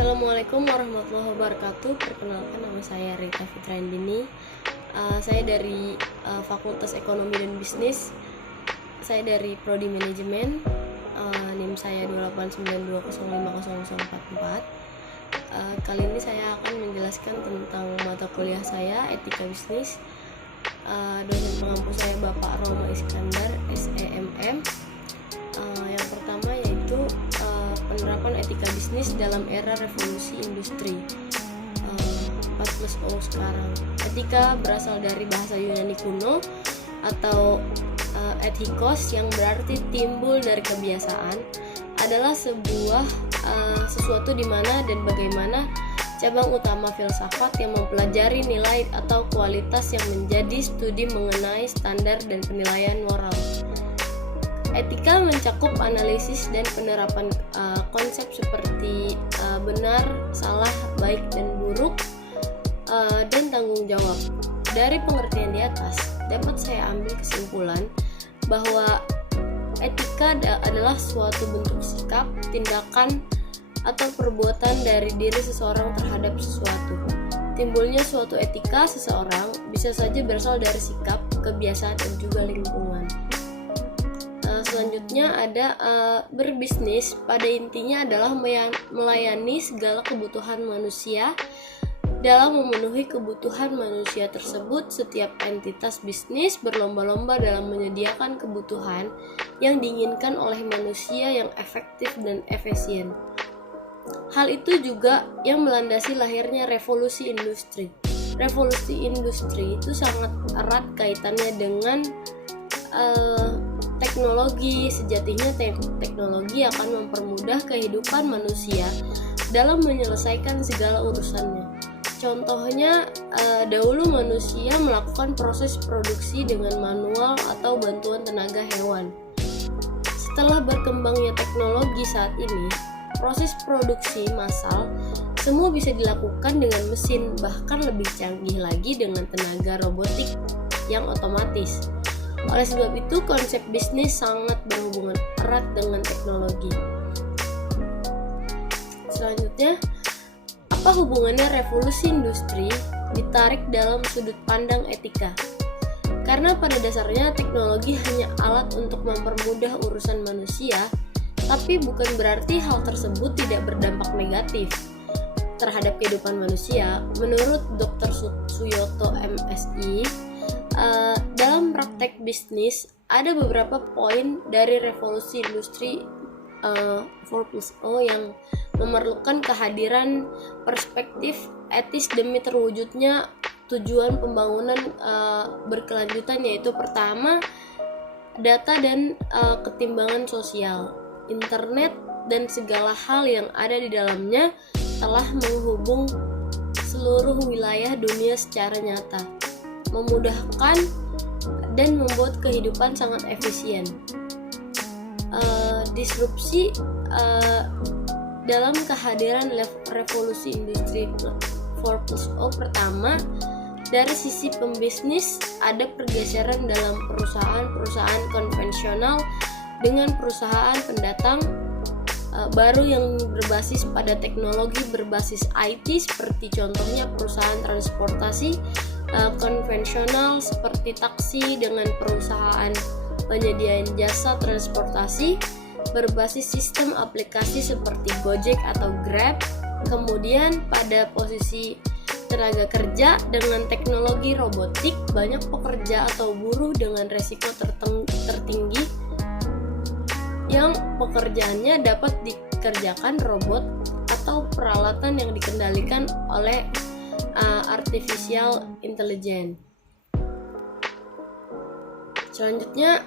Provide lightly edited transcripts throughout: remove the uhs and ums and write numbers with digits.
Assalamualaikum warahmatullahi wabarakatuh. Perkenalkan, nama saya Rita Fitrandini. Saya dari Fakultas Ekonomi dan Bisnis. Saya dari Prodi Manajemen. NIM saya 28920500044. Kali ini saya akan menjelaskan tentang mata kuliah saya, Etika Bisnis. Dosen pengampu saya Bapak Roma Iskandar, SEMM. Yang pertama yaitu penerapan etika bisnis dalam era revolusi industri 4+O sekarang. Etika berasal dari bahasa Yunani kuno atau ethikos, yang berarti timbul dari kebiasaan, adalah sesuatu di mana dan bagaimana cabang utama filsafat yang mempelajari nilai atau kualitas yang menjadi studi mengenai standar dan penilaian moral. Etika mencakup analisis dan penerapan konsep seperti benar, salah, baik dan buruk, dan tanggung jawab. Dari pengertian di atas, dapat saya ambil kesimpulan bahwa etika adalah suatu bentuk sikap, tindakan, atau perbuatan dari diri seseorang terhadap sesuatu. Timbulnya suatu etika seseorang bisa saja berasal dari sikap, kebiasaan, dan juga lingkungan. Selanjutnya ada berbisnis pada intinya adalah melayani segala kebutuhan manusia. Dalam memenuhi kebutuhan manusia tersebut, setiap entitas bisnis berlomba-lomba dalam menyediakan kebutuhan yang diinginkan oleh manusia yang efektif dan efisien. Hal itu juga yang melandasi lahirnya revolusi industri. Revolusi industri itu sangat erat kaitannya dengan teknologi. Sejatinya teknologi akan mempermudah kehidupan manusia dalam menyelesaikan segala urusannya. Contohnya, dahulu manusia melakukan proses produksi dengan manual atau bantuan tenaga hewan. Setelah berkembangnya teknologi saat ini, proses produksi massal semua bisa dilakukan dengan mesin, bahkan lebih canggih lagi dengan tenaga robotik yang otomatis. Oleh sebab itu, konsep bisnis sangat berhubungan erat dengan teknologi. Selanjutnya, apa hubungannya revolusi industri ditarik dalam sudut pandang etika? Karena pada dasarnya teknologi hanya alat untuk mempermudah urusan manusia, tapi bukan berarti hal tersebut tidak berdampak negatif terhadap kehidupan manusia. Menurut Dr. Suyoto MSI, dalam praktek bisnis ada beberapa poin dari revolusi industri 4+O yang memerlukan kehadiran perspektif etis demi terwujudnya tujuan pembangunan berkelanjutan, yaitu pertama, data dan ketimbangan sosial. Internet dan segala hal yang ada di dalamnya telah menghubung seluruh wilayah dunia secara nyata, memudahkan dan membuat kehidupan sangat efisien. Disrupsi dalam kehadiran revolusi industri 4+O pertama, dari sisi pembisnis ada pergeseran dalam perusahaan konvensional dengan perusahaan pendatang baru yang berbasis pada teknologi berbasis IT, seperti contohnya perusahaan transportasi konvensional seperti taksi dengan perusahaan penyedia jasa transportasi berbasis sistem aplikasi seperti Gojek atau Grab. Kemudian pada posisi tenaga kerja dengan teknologi robotik, banyak pekerja atau buruh dengan resiko tertinggi yang pekerjaannya dapat dikerjakan robot atau peralatan yang dikendalikan oleh artificial intelligence. Selanjutnya,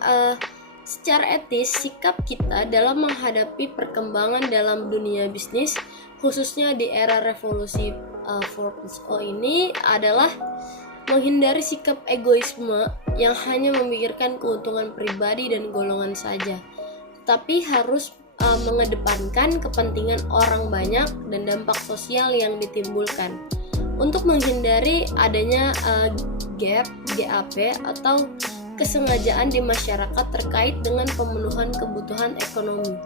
secara etis, sikap kita dalam menghadapi perkembangan dalam dunia bisnis, khususnya di era revolusi 4+O ini, adalah menghindari sikap egoisme yang hanya memikirkan keuntungan pribadi dan golongan saja, tapi harus mengedepankan kepentingan orang banyak dan dampak sosial yang ditimbulkan. Untuk menghindari adanya GAP atau kesengajaan di masyarakat terkait dengan pemenuhan kebutuhan ekonomi.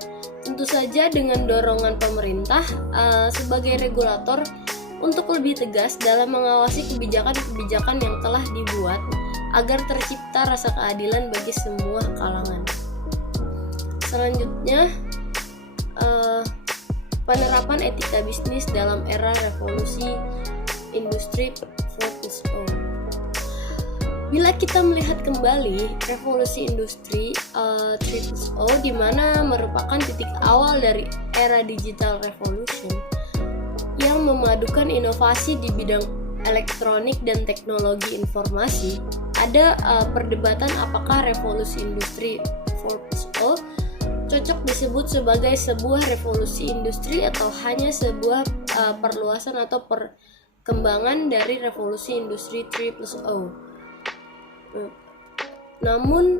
Tentu saja dengan dorongan pemerintah sebagai regulator untuk lebih tegas dalam mengawasi kebijakan-kebijakan yang telah dibuat agar tercipta rasa keadilan bagi semua kalangan. Selanjutnya, penerapan etika bisnis dalam era revolusi industri 4.0. Bila kita melihat kembali revolusi industri 3.0 di mana merupakan titik awal dari era digital revolution yang memadukan inovasi di bidang elektronik dan teknologi informasi, ada perdebatan apakah revolusi industri 4.0 cocok disebut sebagai sebuah revolusi industri atau hanya sebuah perluasan atau perkembangan dari revolusi industri 3.0. Namun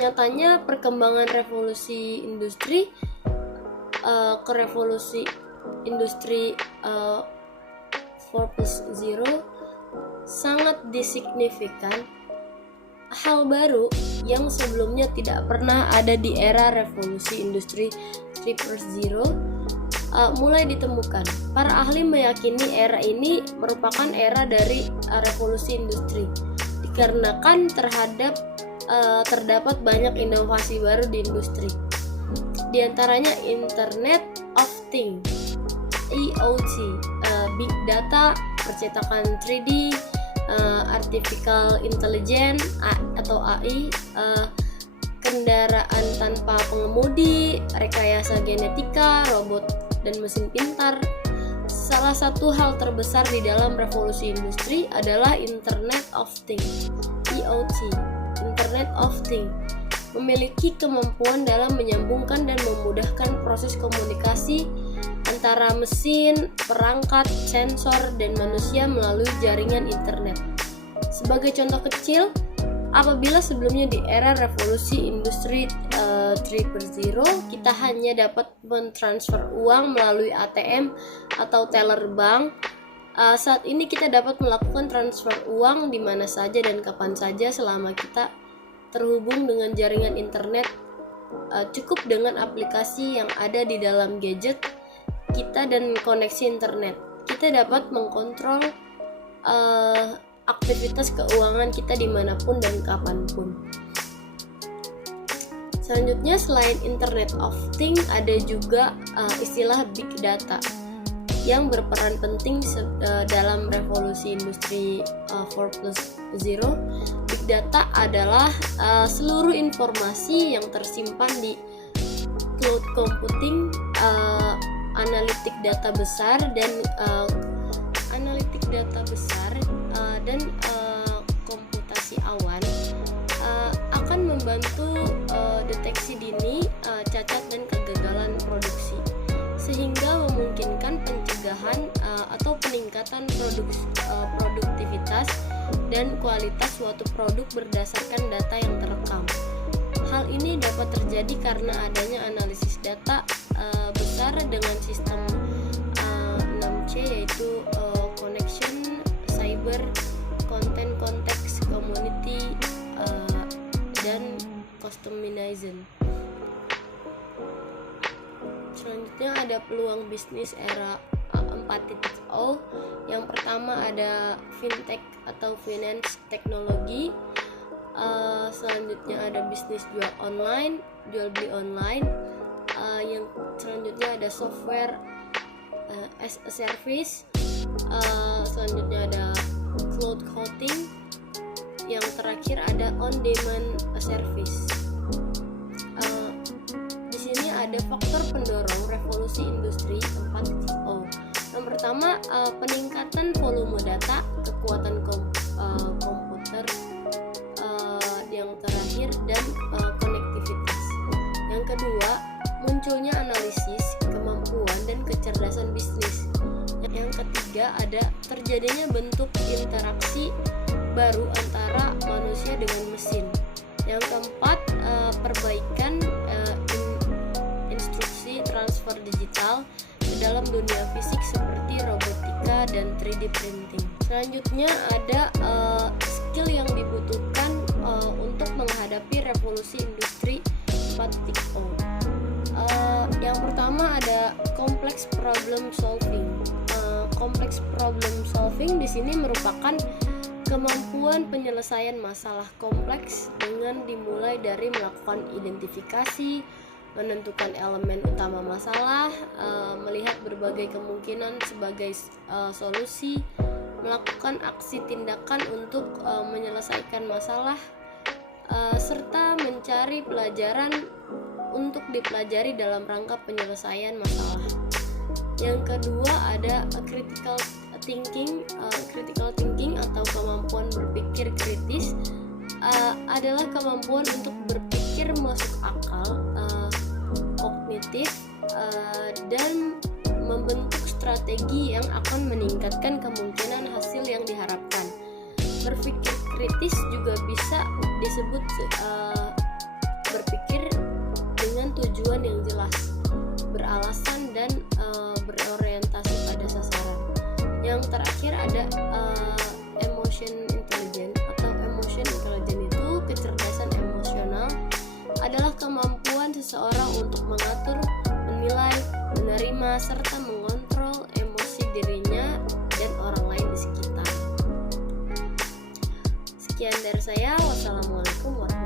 nyatanya perkembangan revolusi industri ke revolusi industri 4.0 sangat disignifikan. Hal baru yang sebelumnya tidak pernah ada di era revolusi industri 3.0 mulai ditemukan. Para ahli meyakini era ini merupakan era dari revolusi industri dikarenakan terdapat banyak inovasi baru di industri. Di antaranya Internet of Things (IoT), Big Data, percetakan 3D, Artificial Intelligence atau AI, kendaraan tanpa pengemudi, rekayasa genetika, robot dan mesin pintar. Salah satu hal terbesar di dalam revolusi industri adalah Internet of Things (IoT). Internet of Things memiliki kemampuan dalam menyambungkan dan memudahkan proses komunikasi antara mesin, perangkat, sensor, dan manusia melalui jaringan internet. Sebagai contoh kecil, apabila sebelumnya di era revolusi industri 3.0 kita hanya dapat mentransfer uang melalui ATM atau teller bank, saat ini kita dapat melakukan transfer uang di mana saja dan kapan saja selama kita terhubung dengan jaringan internet. Cukup dengan aplikasi yang ada di dalam gadget kita dan koneksi internet, kita dapat mengkontrol aktivitas keuangan kita dimanapun dan kapanpun. Selanjutnya, selain Internet of Things, ada juga istilah Big Data yang berperan penting dalam revolusi industri 4.0. Big Data adalah seluruh informasi yang tersimpan di cloud computing, analitik data besar dan komputasi awan akan membantu deteksi dini cacat dan kegagalan produksi, sehingga memungkinkan pencegahan atau peningkatan produktivitas dan kualitas suatu produk berdasarkan data yang terekam. Hal ini dapat terjadi karena adanya analisis data besar dengan sistem 6C, yaitu connection, cyber, content, context, community, dan customization. Selanjutnya ada peluang bisnis era 4.0. Yang pertama ada fintech atau finance teknologi. Selanjutnya ada bisnis jual beli online. Yang selanjutnya ada software as a service. Selanjutnya ada cloud hosting. Yang terakhir ada on demand service. Di sini ada faktor pendorong revolusi industri 4.0. Yang pertama, peningkatan volume data, kekuatan komputer. Yang terakhir, dan konektivitas. Yang kedua, munculnya analisis, kemampuan, dan kecerdasan bisnis. Yang ketiga, ada terjadinya bentuk interaksi baru antara manusia dengan mesin. Yang keempat, perbaikan instruksi transfer digital ke dalam dunia fisik seperti robotika dan 3D printing. Selanjutnya ada skill yang dibutuhkan untuk menghadapi revolusi industri 4.0. Yang pertama ada complex problem solving. Complex problem solving di sini merupakan kemampuan penyelesaian masalah kompleks dengan dimulai dari melakukan identifikasi, menentukan elemen utama masalah, melihat berbagai kemungkinan sebagai solusi, melakukan aksi tindakan untuk menyelesaikan masalah, serta mencari pelajaran untuk dipelajari dalam rangka penyelesaian masalah. Yang kedua ada critical thinking atau kemampuan berpikir kritis, adalah kemampuan untuk berpikir masuk akal, kognitif, dan membentuk strategi yang akan meningkatkan kemungkinan hasil yang diharapkan. Berpikir kritis juga bisa disebut berpikir dengan tujuan yang jelas, beralasan, dan berorientasi pada sasaran. Yang terakhir ada emotion intelligence atau emotion intelligence itu kecerdasan emosional, adalah kemampuan seseorang untuk mengatur, menilai, menerima, serta mengontrol emosi dirinya dan orang lain di sekitar. Sekian dari saya. Wassalamualaikum warahmatullahi wabarakatuh.